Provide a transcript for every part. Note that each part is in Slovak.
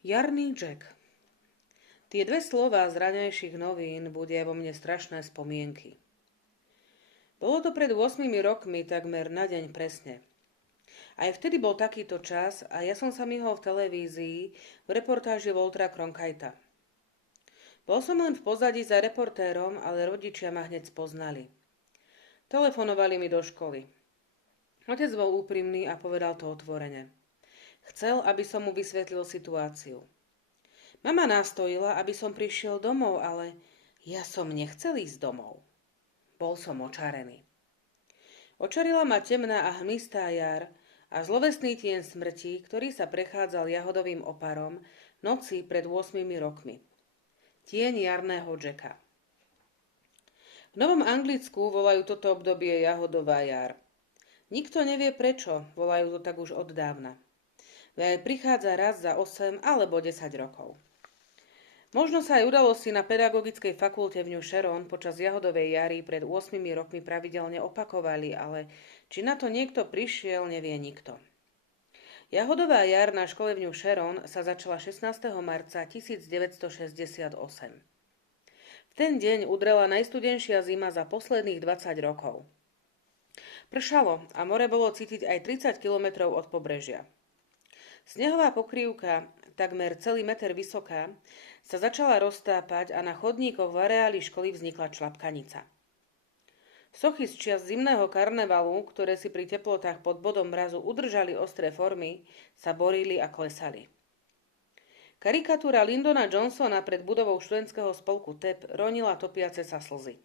Jarný Jack. Tie dve slová z raňajších novín budia vo mne strašné spomienky. Bolo to pred 8 rokmi takmer na deň presne. Aj vtedy bol takýto čas a ja som sa myhol v televízii v reportáži Waltera Cronkite'a. Bol som len v pozadí za reportérom, ale rodičia ma hneď spoznali. Telefonovali mi do školy. Otec bol úprimný a povedal to otvorene. Chcel, aby som mu vysvetlil situáciu. Mama nastojila, aby som prišiel domov, ale ja som nechcel ísť domov. Bol som očarený. Očarila ma temná a hmlistá jar a zlovesný tieň smrti, ktorý sa prechádzal jahodovým oparom noci pred 8 rokmi. Tieň jarného Jacka. V Novom Anglicku volajú toto obdobie jahodová jar. Nikto nevie prečo, volajú to tak už od dávna. Veď prichádza raz za 8 alebo 10 rokov. Možno sa aj udalosti na pedagogickej fakulte v New Sharon počas jahodovej jary pred 8 rokmi pravidelne opakovali, ale či na to niekto prišiel, nevie nikto. Jahodová jar na škole v New Sharon sa začala 16. marca 1968. V ten deň udrela najstudenšia zima za posledných 20 rokov. Pršalo a more bolo cítiť aj 30 kilometrov od pobrežia. Snehová pokrývka, takmer celý meter vysoká, sa začala roztápať a na chodníkoch v areáli školy vznikla člapkanica. Sochy z čias zimného karnevalu, ktoré si pri teplotách pod bodom mrazu udržali ostré formy, sa borili a klesali. Karikatúra Lyndona Johnsona pred budovou študentského spolku TEP ronila topiace sa slzy.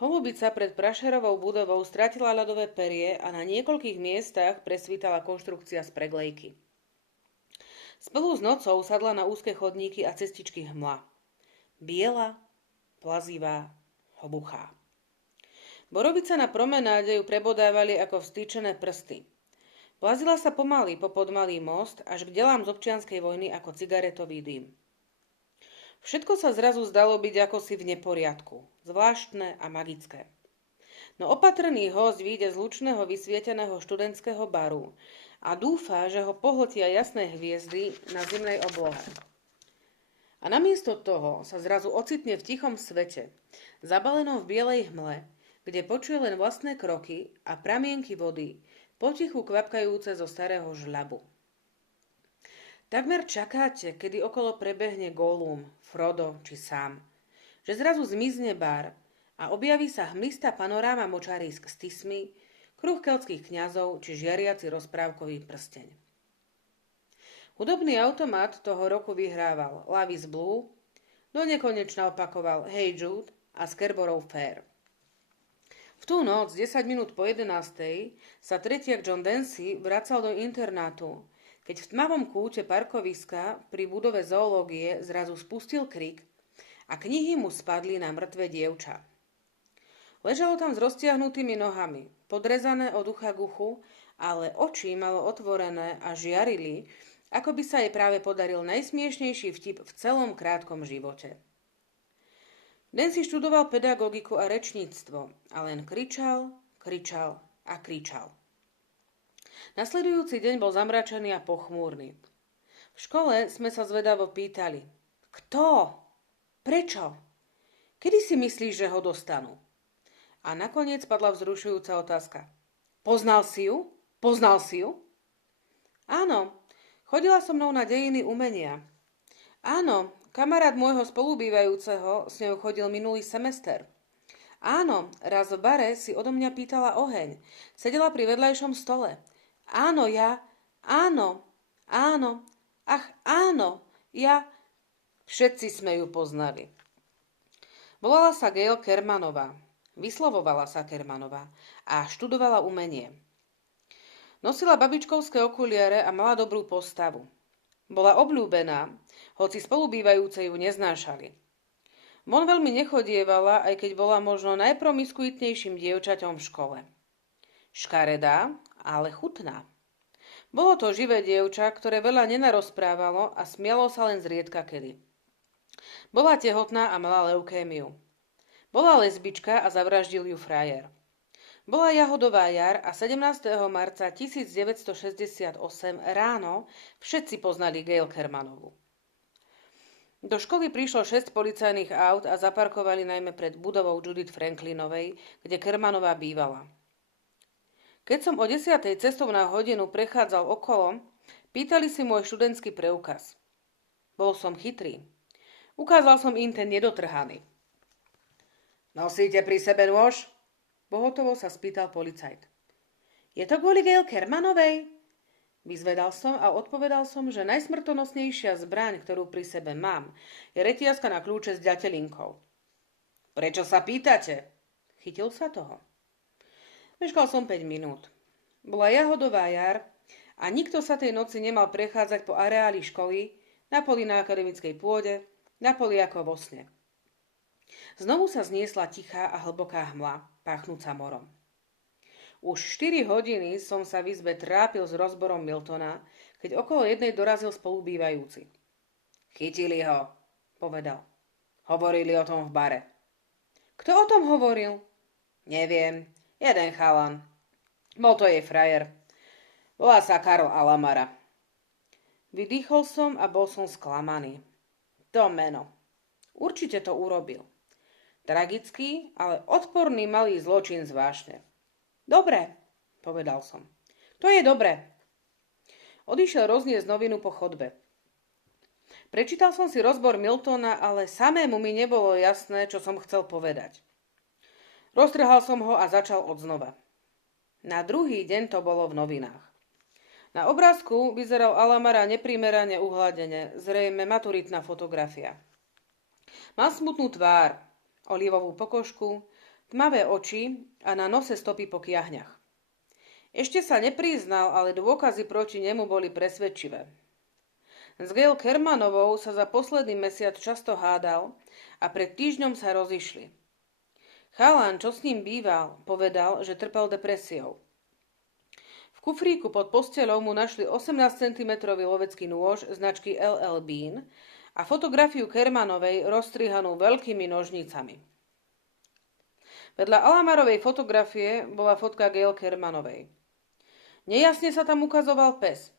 Holubica pred Prašerovou budovou stratila ľadové perie a na niekoľkých miestach presvítala konštrukcia z preglejky. Spolu s nocou sadla na úzke chodníky a cestičky hmla. Biela, plazivá, hobuchá. Borovice na promenáde ju prebodávali ako vstýčené prsty. Plazila sa pomaly po podmalý most až k delám z občianskej vojny ako cigaretový dym. Všetko sa zrazu zdalo byť ako si v neporiadku, zvláštne a magické. No opatrný hosť vyjde z lučného vysvieteného študentského baru a dúfa, že ho pohltia jasné hviezdy na zimnej oblohe. A namiesto toho sa zrazu ocitne v tichom svete, zabalenom v bielej hmle, kde počuje len vlastné kroky a pramienky vody, potichu kvapkajúce zo starého žľabu. Takmer čakáte, kedy okolo prebehne Gollum, Frodo či Sam, že zrazu zmizne bar a objaví sa hmlistá panoráma močarísk s tismi, kruh keľtských kňazov či žiariaci rozprávkový prsteň. Hudobný automat toho roku vyhrával Love is Blue, do nekonečna opakoval Hey Jude a Scarborough Fair. V tú noc, 10 minút po 11. sa tretiak John Dancy vracal do internátu, keď v tmavom kúte parkoviska pri budove zoológie zrazu spustil krik a knihy mu spadli na mŕtve dievča. Ležalo tam s roztiahnutými nohami, podrezané od ucha k uchu, ale oči malo otvorené a žiarili, ako by sa jej práve podaril najsmiešnejší vtip v celom krátkom živote. Dancy študoval pedagogiku a rečníctvo a len kričal, kričal a kričal. Nasledujúci deň bol zamračený a pochmúrny. V škole sme sa zvedavo pýtali: Kto? Prečo? Kedy si myslíš, že ho dostanú? A nakoniec padla vzrušujúca otázka. Poznal si ju? Poznal si ju? Áno, chodila so mnou na dejiny umenia. Áno, kamarát môjho spolubývajúceho s ňou chodil minulý semester. Áno, raz v bare si odo mňa pýtala oheň. Sedela pri vedľajšom stole. Áno, áno, ach áno, Všetci sme ju poznali. Volala sa Gail Kermanová, vyslovovala sa Kermanová a študovala umenie. Nosila babičkovské okuliare a mala dobrú postavu. Bola obľúbená, hoci spolubývajúce ju neznášali. Von veľmi nechodievala, aj keď bola možno najpromiskuitnejším dievčaťom v škole. Škaredá, ale chutná. Bolo to živé dievča, ktoré veľa nenarozprávalo a smialo sa len zriedka kedy. Bola tehotná a mala leukémiu. Bola lesbička a zavraždil ju frajer. Bola jahodová jar a 17. marca 1968 ráno všetci poznali Gail Kermanovu. Do školy prišlo 6 policajných aut a zaparkovali najmä pred budovou Judith Franklinovej, kde Kermanová bývala. Keď som o 10. cestovná hodinu prechádzal okolo, pýtali si môj študentský preukaz. Bol som chytrý. Ukázal som im ten nedotrhaný. Nosíte pri sebe nôž? Pohotovo sa spýtal policajt. Je to kvôli Gail Kermanovej? Vyzvedal som a odpovedal som, že najsmrtonosnejšia zbraň, ktorú pri sebe mám, je retiazka na kľúče s ďatelinkou. Prečo sa pýtate? Chytil sa toho. Meškal som 5 minút. Bola jahodová jar a nikto sa tej noci nemal prechádzať po areáli školy, na poli na akademickej pôde, na poli ako vo sne. Znovu sa zniesla tichá a hlboká hmla, páchnúca morom. Už 4 hodiny som sa v izbe trápil s rozborom Miltona, keď okolo jednej dorazil spolubývajúci. Chytili ho, povedal. Hovorili o tom v bare. Kto o tom hovoril? Neviem, jeden chalan. Bol to jej frajer. Volá sa Karl Alamara. Vydýchol som a bol som sklamaný. To meno. Určite to urobil. Tragický, ale odporný malý zločin zvláštne. Dobre, povedal som. To je dobre. Odišiel rozniesť novinu po chodbe. Prečítal som si rozbor Miltona, ale samému mi nebolo jasné, čo som chcel povedať. Roztrhal som ho a začal odznova. Na druhý deň to bolo v novinách. Na obrázku vyzeral Alamara neprimerane uhladene, zrejme maturitná fotografia. Mal smutnú tvár, olivovú pokožku, tmavé oči a na nose stopy po kiahňach. Ešte sa nepriznal, ale dôkazy proti nemu boli presvedčivé. S Gail Kermanovou sa za posledný mesiac často hádal a pred týždňom sa rozišli. Chalan, čo s ním býval, povedal, že trpel depresiou. V kufríku pod posteľou mu našli 18 cm lovecký nôž značky LL Bean a fotografiu Kermanovej rozstrihanú veľkými nožnicami. Vedľa Alamarovej fotografie bola fotka Gail Kermanovej. Nejasne sa tam ukazoval pes,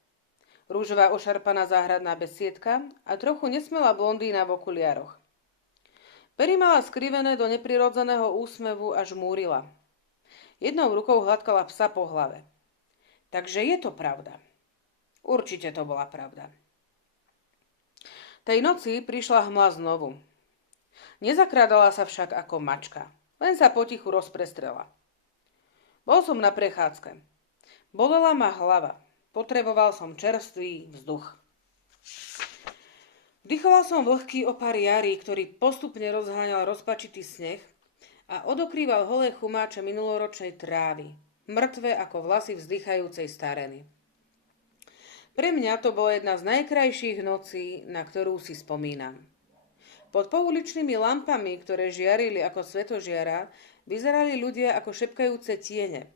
rúžová ošarpaná záhradná besiedka a trochu nesmelá blondína v okuliároch. Pery mala skrivené do neprirodzeného úsmevu a žmúrila. Jednou rukou hladkala psa po hlave. Takže je to pravda. Určite to bola pravda. Tej noci prišla hmla znovu. Nezakrádala sa však ako mačka. Len sa potichu rozprestrela. Bol som na prechádzke. Bolela ma hlava. Potreboval som čerstvý vzduch. Vdychoval som vlhký opar jary, ktorý postupne rozháňal rozpačitý sneh a odokrýval holé chumáče minuloročnej trávy, mŕtve ako vlasy vzdychajúcej stareny. Pre mňa to bola jedna z najkrajších nocí, na ktorú si spomínam. Pod pouličnými lampami, ktoré žiarili ako svetožiara, vyzerali ľudia ako šepkajúce tiene,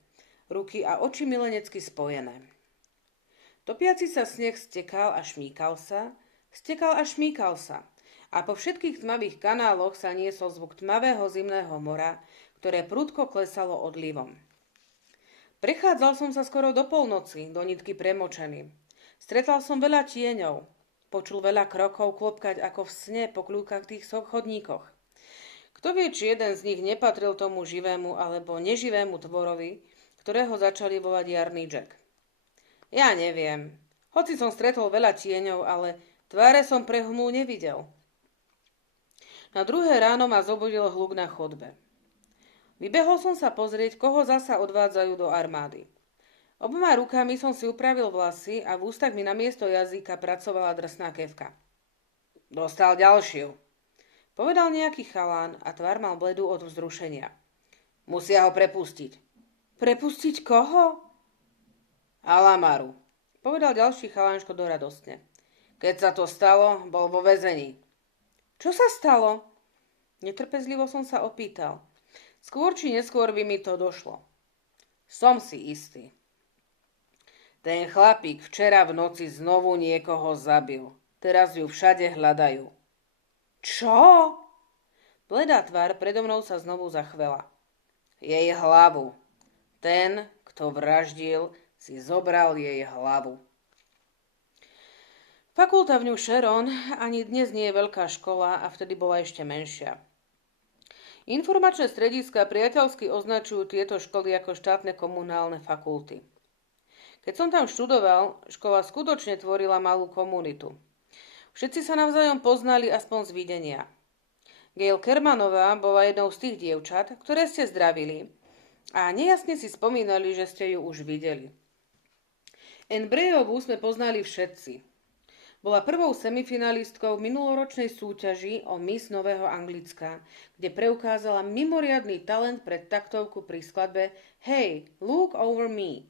ruky a oči milenecky spojené. Topiaci sa sneh stekal a šmíkal sa a po všetkých tmavých kanáloch sa niesol zvuk tmavého zimného mora, ktoré prudko klesalo odlivom. Prechádzal som sa skoro do polnoci, do nitky premočený. Stretal som veľa tieňov. Počul veľa krokov klopkať ako v sne po kľúkatých chodníkoch. Kto vie, či jeden z nich nepatril tomu živému alebo neživému tvorovi, ktorého začali volať Jarný Jack. Ja neviem. Hoci som stretol veľa tieňov, ale tváre som pre hmlu nevidel. Na druhé ráno ma zobudil hluk na chodbe. Vybehol som sa pozrieť, koho zasa odvádzajú do armády. Oboma rukami som si upravil vlasy a v ústach mi namiesto jazyka pracovala drsná kefka. Dostal ďalšiu, povedal nejaký chalán a tvár mal bledú od vzrušenia. Musia ho prepustiť. Prepustiť koho? Alamaru, povedal ďalší chalán škodoradostne. Keď sa to stalo, bol vo väzení. Čo sa stalo? Netrpezlivo som sa opýtal. Skôr či neskôr by mi to došlo. Som si istý. Ten chlapík včera v noci znovu niekoho zabil. Teraz ju všade hľadajú. Čo? Bledá tvár predo mnou sa znovu zachvela. Jej hlavu. ten, kto vraždil, si zobral jej hlavu. Fakulta v New Sharon ani dnes nie je veľká škola a vtedy bola ešte menšia. Informačné strediská priateľsky označujú tieto školy ako štátne komunálne fakulty. Keď som tam študoval, škola skutočne tvorila malú komunitu. Všetci sa navzájom poznali aspoň z videnia. Gail Kermanová bola jednou z tých dievčat, ktoré ste zdravili a nejasne si spomínali, že ste ju už videli. Anne Breyovú sme poznali všetci. Bola prvou semifinalistkou v minuloročnej súťaži o Miss Nového Anglicka, kde preukázala mimoriadny talent pre taktovku pri skladbe Hey, Look Over Me.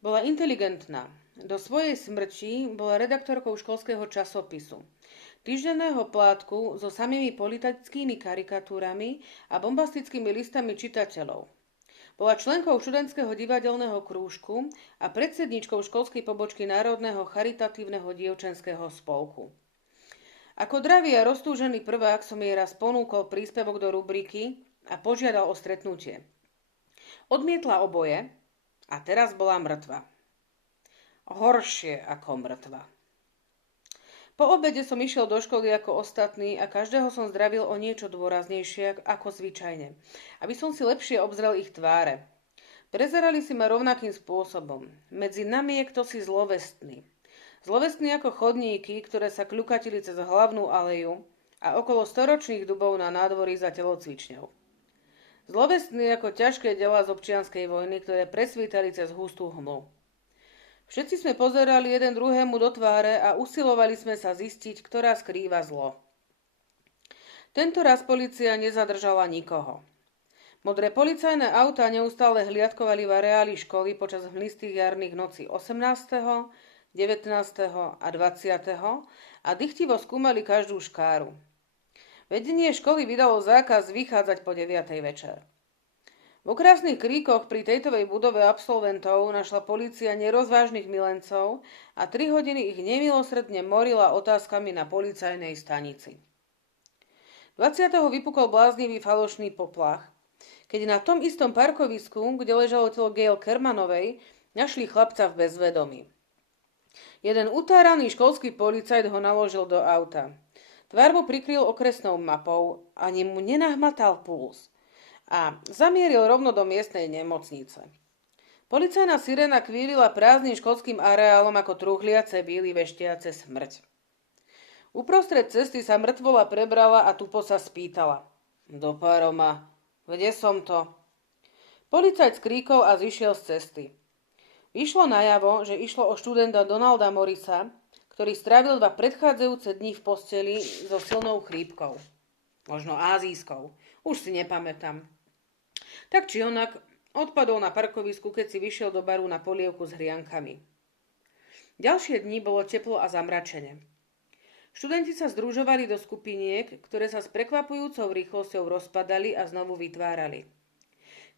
Bola inteligentná. Do svojej smrti bola redaktorkou školského časopisu, týždenného plátku so samými politickými karikatúrami a bombastickými listami čitateľov. Bola členkou študentského divadelného krúžku a predsedníčkou školskej pobočky Národného charitatívneho dievčenského spolku. Ako dravý a roztúžený prvák som jej raz ponúkol príspevok do rubriky a požiadal o stretnutie. Odmietla oboje a teraz bola mŕtva. Horšie ako mŕtva. Po obede som išiel do školy ako ostatní a každého som zdravil o niečo dôraznejšie ako zvyčajne, aby som si lepšie obzrel ich tváre. Prezerali si ma rovnakým spôsobom. Medzi nami je ktosi zlovestný. Zlovestný ako chodníky, ktoré sa kľukatili cez hlavnú aleju a okolo storočných dubov na nádvorí za telocvičňou. Zlovestný ako ťažké delá z občianskej vojny, ktoré presvítali cez hustú hmlu. Všetci sme pozerali jeden druhému do tváre a usilovali sme sa zistiť, ktorá skrýva zlo. Tento raz polícia nezadržala nikoho. Modré policajné autá neustále hliadkovali v areáli školy počas hmlistých jarných nocí 18., 19. a 20. a dychtivo skúmali každú škáru. Vedenie školy vydalo zákaz vychádzať po 9. večer. V krásnych kríkoch pri tejtovej budove absolventov našla polícia nerozvážnych milencov a 3 hodiny ich nemilosrdne morila otázkami na policajnej stanici. 20. vypukol bláznivý falošný poplach, keď na tom istom parkovisku, kde ležalo telo Gail Kermanovej, našli chlapca v bezvedomí. Jeden utáraný školský policajt ho naložil do auta. Tvár mu prikryl okresnou mapou, ani mu nenahmatal puls a zamieril rovno do miestnej nemocnice. Policajná sirena kvílila prázdnym školským areálom ako truhliace bíly veštiace smrť. Uprostred cesty sa mŕtvola prebrala a tupo sa spýtala. Do Paroma, kde som to? Policajt skríkol a zišiel z cesty. Vyšlo najavo, že išlo o študenta Donalda Morrisa, ktorý strávil 2 predchádzajúce dni v posteli so silnou chrípkou. Možno ázijskou. Už si nepamätám. Tak či onak, odpadol na parkovisku, keď si vyšiel do baru na polievku s hriankami. Ďalšie dni bolo teplo a zamračene. Študenti sa združovali do skupiniek, ktoré sa s prekvapujúcou rýchlosťou rozpadali a znovu vytvárali.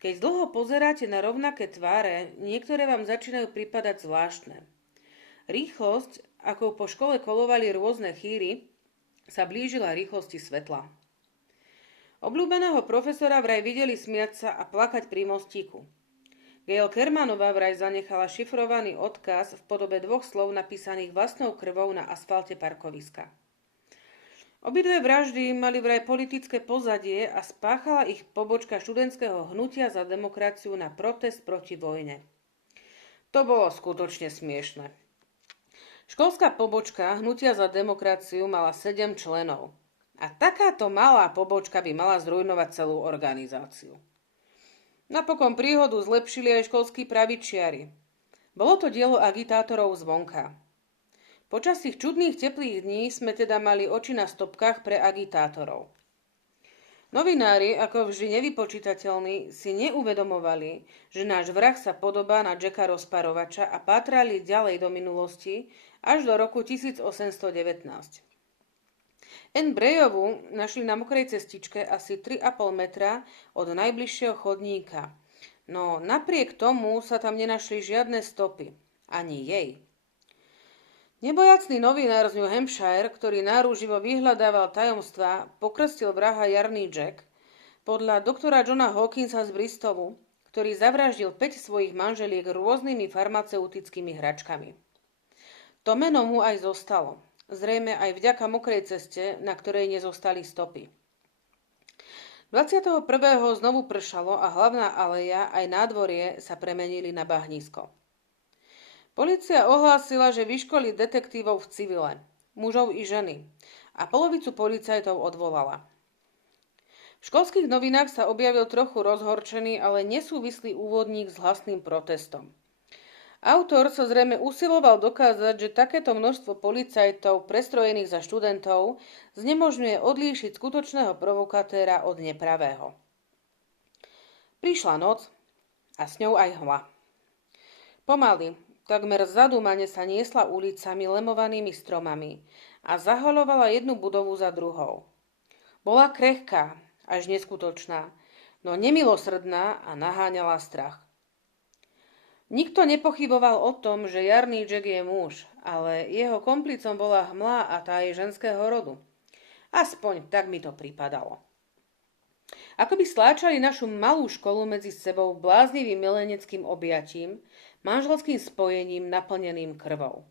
Keď dlho pozeráte na rovnaké tváre, niektoré vám začínajú pripadať zvláštne. Rýchlosť, akou po škole kolovali rôzne chýry, sa blížila rýchlosti svetla. Obľúbeného profesora vraj videli smiať sa a plakať pri mostíku. Gail Kermanová vraj zanechala šifrovaný odkaz v podobe 2 slov napísaných vlastnou krvou na asfalte parkoviska. Obidve vraždy mali vraj politické pozadie a spáchala ich pobočka študentského hnutia za demokraciu na protest proti vojne. To bolo skutočne smiešne. Školská pobočka hnutia za demokraciu mala 7 členov. A takáto malá pobočka by mala zrujnovať celú organizáciu. Napokon príhodu zlepšili aj školskí pravičiari. Bolo to dielo agitátorov zvonka. Počas tých čudných teplých dní sme teda mali oči na stopkách pre agitátorov. Novinári, ako vždy nevypočítateľní, si neuvedomovali, že náš vrah sa podobá na Jacka rozparovača a pátrali ďalej do minulosti až do roku 1819. Anne Breyovú našli na mokrej cestičke asi 3,5 metra od najbližšieho chodníka. No napriek tomu sa tam nenašli žiadne stopy. Ani jej. Nebojacný novinár z New Hampshire, ktorý náruživo vyhľadával tajomstvá, pokrstil vraha Jarný Jack, podľa doktora Johna Hawkinsa z Bristolu, ktorý zavraždil 5 svojich manželiek rôznymi farmaceutickými hračkami. To meno mu aj zostalo, zrejme aj vďaka mokrej ceste, na ktorej nezostali stopy. 21. znovu pršalo a hlavná aleja aj nádvorie sa premenili na bahnisko. Polícia ohlásila, že vyškolí detektívov v civile, mužov i ženy, a polovicu policajtov odvolala. V školských novinách sa objavil trochu rozhorčený, ale nesúvislý úvodník s hlasným protestom. Autor sa zrejme usiloval dokázať, že takéto množstvo policajtov prestrojených za študentov znemožňuje odlíšiť skutočného provokatéra od nepravého. Prišla noc a s ňou aj hmla. Pomaly, takmer zadúmane sa niesla ulicami lemovanými stromami a zahaľovala jednu budovu za druhou. Bola krehká, až neskutočná, no nemilosrdná a naháňala strach. Nikto nepochyboval o tom, že Jarný Jack je muž, ale jeho komplicom bola hmla a tá je ženského rodu. Aspoň tak mi to pripadalo. Ako by stláčali našu malú školu medzi sebou bláznivým mileneckým objatím, manželským spojením naplneným krvou.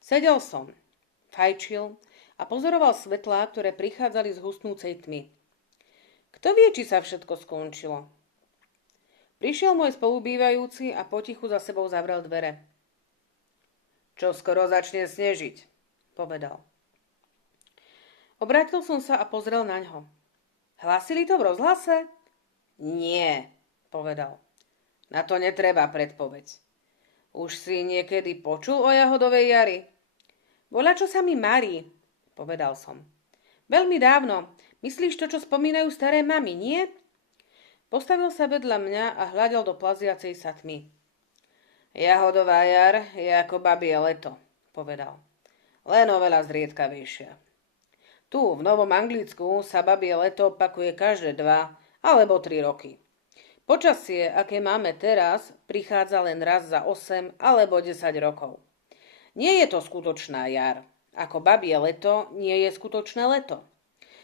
Sedel som, fajčil a pozoroval svetlá, ktoré prichádzali z husnúcej tmy. Kto vie, či sa všetko skončilo? Prišiel môj spolubývajúci a potichu za sebou zavrel dvere. Čo skoro začne snežiť, povedal. Obrátil som sa a pozrel na ňo. Hlásili to v rozhlase? Nie, povedal. Na to netreba predpoveď. Už si niekedy počul o jahodovej jari? Voľa, čo sa mi marí, povedal som. Veľmi dávno. Myslíš to, čo spomínajú staré mamy, nie? Postavil sa vedľa mňa a hľadel do plaziacej sa tmy. Jahodová jar je ako babie leto, povedal. Len oveľa zriedkavejšia. Tu, v Novom Anglicku, sa babie leto opakuje každé 2 alebo 3 roky. Počasie, aké máme teraz, prichádza len raz za 8 alebo 10 rokov. Nie je to skutočná jar. Ako babie leto nie je skutočné leto.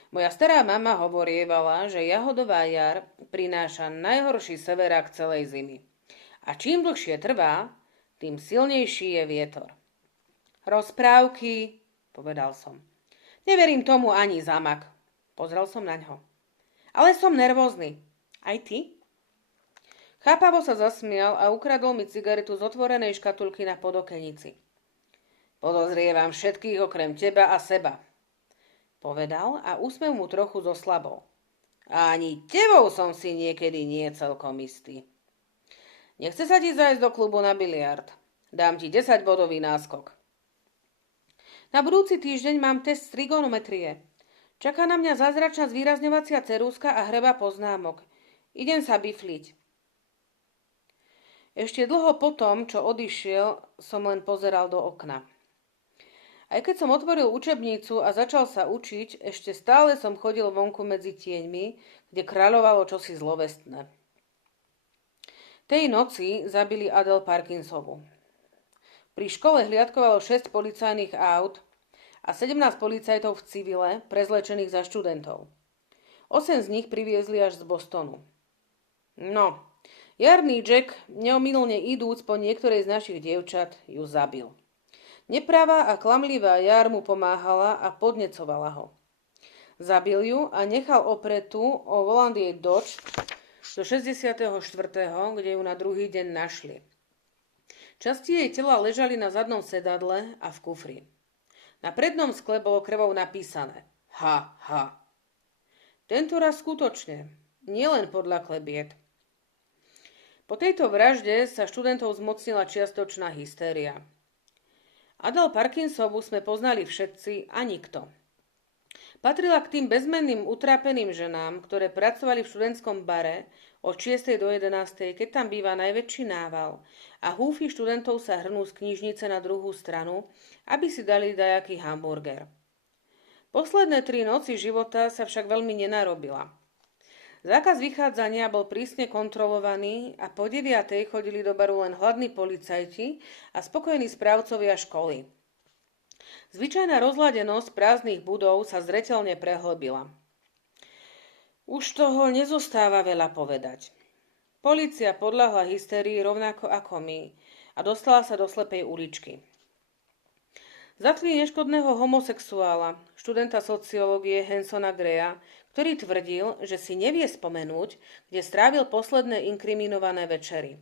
Moja stará mama hovorievala, že jahodová jar prináša najhorší severák celej zimy. A čím dlhšie trvá, tým silnejší je vietor. Rozprávky, povedal som. Neverím tomu ani zamak. Pozrel som na ňo. Ale som nervózny. Aj ty? Chápavo sa zasmial a ukradol mi cigaretu z otvorenej škatulky na podokenici. Podozrievam všetkých okrem teba a seba, povedal a úsmev mu trochu zoslabol. A ani tebou som si niekedy nie celkom istý. Nechce sa ti zájsť do klubu na biliard. Dám ti 10-bodový náskok. Na budúci týždeň mám test z trigonometrie. Čaká na mňa zázračná zvýrazňovacia ceruzka a hreba poznámok. Idem sa bifliť. Ešte dlho potom, čo odišiel, som len pozeral do okna. Aj keď som otvoril učebnicu a začal sa učiť, ešte stále som chodil vonku medzi tieňmi, kde kráľovalo čosi zlovestné. Tej noci zabili Adele Parkinsovu. Pri škole hliadkovalo 6 policajných aut a 17 policajtov v civile, prezlečených za študentov. 8 z nich priviezli až z Bostonu. No, Jarný Jack, neomylne idúc po niektorej z našich dievčat, ju zabil. Nepravá a klamlivá jar mu pomáhala a podnecovala ho. Zabil ju a nechal opretú o volant jej Dodge do 64., kde ju na druhý deň našli. Časti jej tela ležali na zadnom sedadle a v kufri. Na prednom skle bolo krvou napísané Ha, ha. Tento raz skutočne, nielen podľa klebiet. Po tejto vražde sa študentov zmocnila čiastočná hystéria. Adele Parkinsovu sme poznali všetci a nikto. Patrila k tým bezmenným utrápeným ženám, ktoré pracovali v študentskom bare od 6. do 11., keď tam býva najväčší nával a húfy študentov sa hrnú z knižnice na druhú stranu, aby si dali dajaký hamburger. Posledné 3 noci života sa však veľmi nenarobila. Zákaz vychádzania bol prísne kontrolovaný a po 9. chodili do baru len hladní policajti a spokojní správcovia školy. Zvyčajná rozladenosť prázdnych budov sa zreteľne prehlbila. Už toho nezostáva veľa povedať. Polícia podľahla hystérii rovnako ako my a dostala sa do slepej uličky. Zatkli neškodného homosexuála, študenta sociológie Hansona Greya, ktorý tvrdil, že si nevie spomenúť, kde strávil posledné inkriminované večery.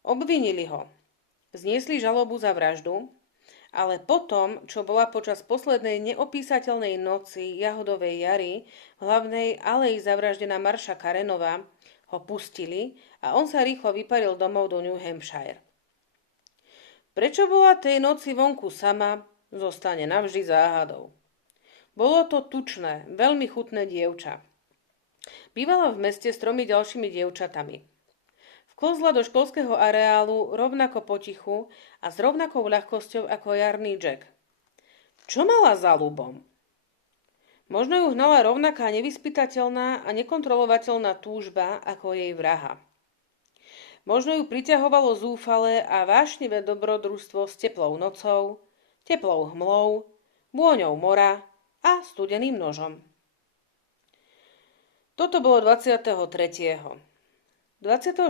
Obvinili ho. Zniesli žalobu za vraždu, ale potom, čo bola počas poslednej neopísateľnej noci Jahodovej jary v hlavnej aleji zavraždená Marša Karenová, ho pustili a on sa rýchlo vyparil domov do New Hampshire. Prečo bola tej noci vonku sama, zostane navždy záhadou. Bolo to tučné, veľmi chutné dievča. Bývala v meste s 3 ďalšími dievčatami. Vklzla do školského areálu rovnako potichu a s rovnakou ľahkosťou ako jarný Jack. Čo mala za ľubom? Možno ju hnala rovnaká nevyspytateľná a nekontrolovateľná túžba ako jej vraha. Možno ju priťahovalo zúfale a vášnivé dobrodružstvo s teplou nocou, teplou hmlou, vôňou mora a studeným nožom. Toto bolo 23. 24.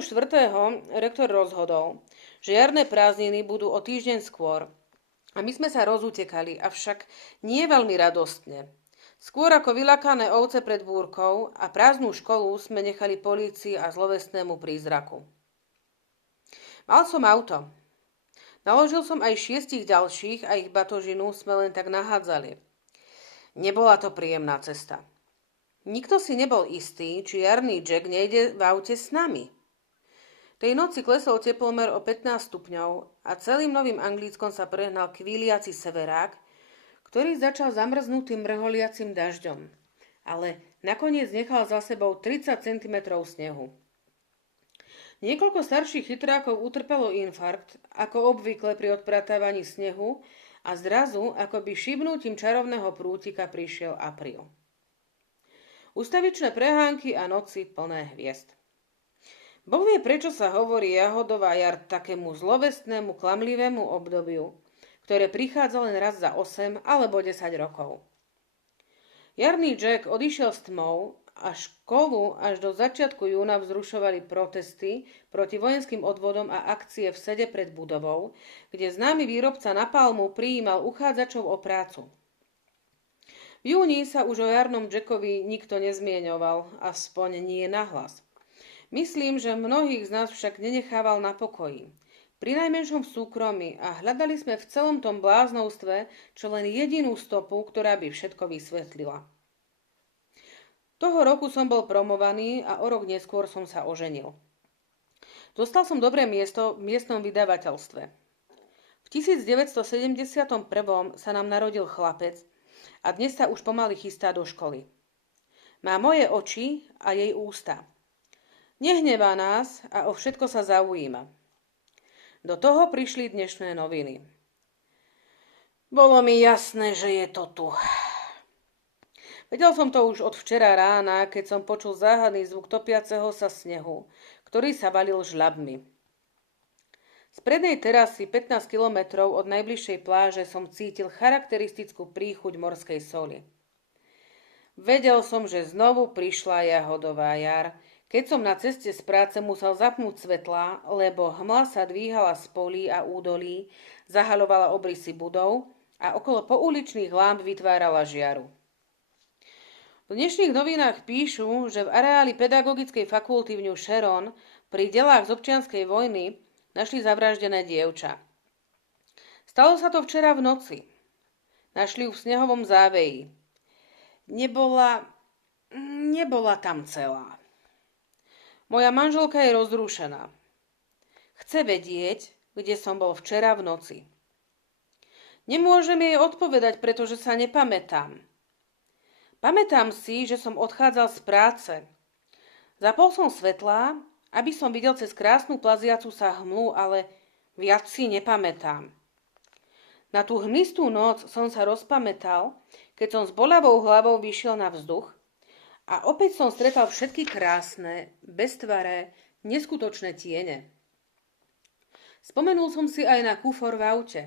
rektor rozhodol, že jarné prázdniny budú o týždeň skôr a my sme sa rozutekali, avšak nie veľmi radostne. Skôr ako vylakané ovce pred búrkou a prázdnu školu sme nechali polícii a zlovestnému prízraku. Mal som auto. Naložil som aj 6 ďalších a ich batožinu sme len tak nahádzali. Nebola to príjemná cesta. Nikto si nebol istý, či jarný Jack nejde v aute s nami. Tej noci klesol teplomer o 15 stupňov a celým Novým Anglickom sa prehnal kvíliaci severák, ktorý začal zamrznutým mrholiacim dažďom, ale nakoniec nechal za sebou 30 cm snehu. Niekoľko starších chytrákov utrpelo infarkt, ako obvykle pri odpratávaní snehu, a zrazu, akoby šibnutím čarovného prútika, prišiel apríl. Ustavičné prehánky a noci plné hviezd. Boh vie, prečo sa hovorí Jahodová jar takému zlovestnému, klamlivému obdobiu, ktoré prichádza len raz za 8 alebo 10 rokov. Jarný Jack odišiel s tmou a školu až do začiatku júna vzrušovali protesty proti vojenským odvodom a akcie v sede pred budovou, kde známy výrobca napalmu prijímal uchádzačov o prácu. V júni sa už o jarnom Jackovi nikto nezmieňoval, aspoň nie nahlas. Myslím, že mnohých z nás však nenechával na pokoji. Prinajmenšom v súkromí a hľadali sme v celom tom bláznovstve čo len jedinú stopu, ktorá by všetko vysvetlila. Toho roku som bol promovaný a o rok neskôr som sa oženil. Dostal som dobré miesto v miestnom vydavateľstve. V 1971 sa nám narodil chlapec a dnes sa už pomaly chystá do školy. Má moje oči a jej ústa. Nehnevá nás a o všetko sa zaujíma. Do toho prišli dnešné noviny. Bolo mi jasné, že je to tu. Vedel som to už od včera rána, keď som počul záhadný zvuk topiaceho sa snehu, ktorý sa valil žľabmi. Z prednej terasy 15 kilometrov od najbližšej pláže som cítil charakteristickú príchuť morskej soli. Vedel som, že znovu prišla Jahodová jar, keď som na ceste z práce musel zapnúť svetlá, lebo hmla sa dvíhala z polí a údolí, zahaľovala obrysy budov a okolo pouličných lámp vytvárala žiaru. V dnešných novinách píšu, že v areáli pedagogickej fakulty v New Sharon pri delách z občianskej vojny našli zavraždené dievča. Stalo sa to včera v noci. Našli ju v snehovom záveji. Nebola tam celá. Moja manželka je rozrušená. Chce vedieť, kde som bol včera v noci. Nemôžem jej odpovedať, pretože sa nepamätám. Pamätám si, že som odchádzal z práce. Zapol som svetlá, aby som videl cez krásnu plaziacu sa hmlu, ale viac si nepamätám. Na tú hmlistú noc som sa rozpamätal, keď som s boľavou hlavou vyšiel na vzduch a opäť som stretal všetky krásne, beztvaré, neskutočné tiene. Spomenul som si aj na kufor v aute.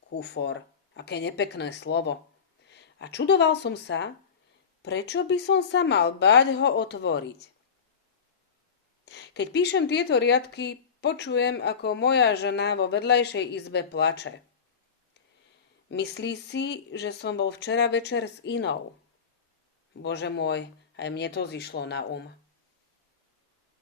Kufor, aké nepekné slovo. A čudoval som sa, prečo by som sa mal báť ho otvoriť. Keď píšem tieto riadky, počujem, ako moja žena vo vedľajšej izbe plače. Myslí si, že som bol včera večer s inou. Bože môj, aj mne to zišlo na